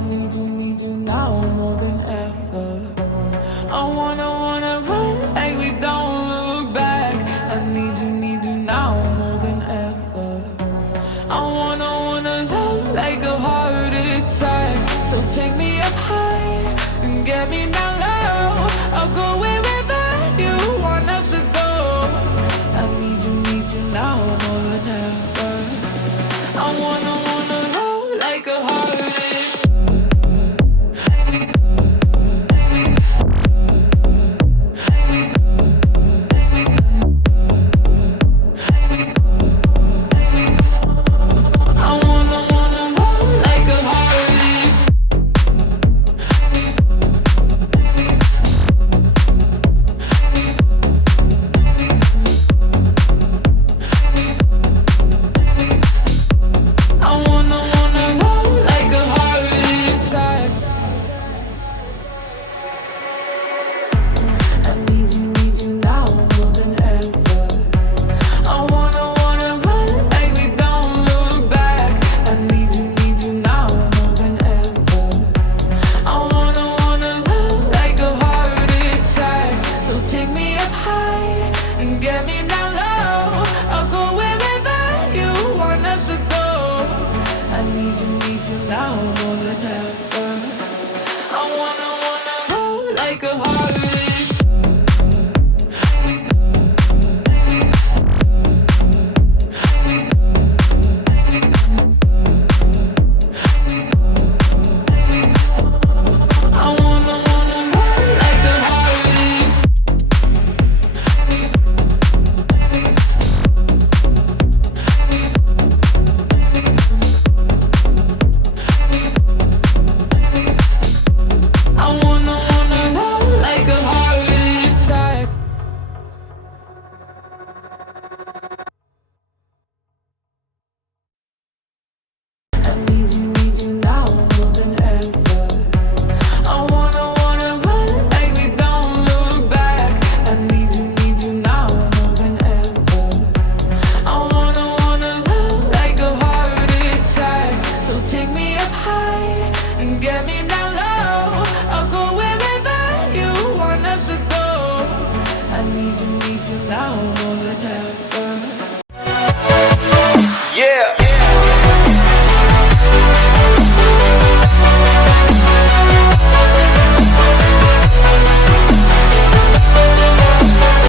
need you now more than ever. I wanna run like we don't look back. I need you now more than ever. I wanna love like a heart attack. So take me up high and get me down low. I'll go wherever you want us to go. I need you now more than ever. I wanna love like a heart attack. Get me down low. I'll go wherever you want us to go. I need you now more than ever. I wanna roll like a heart.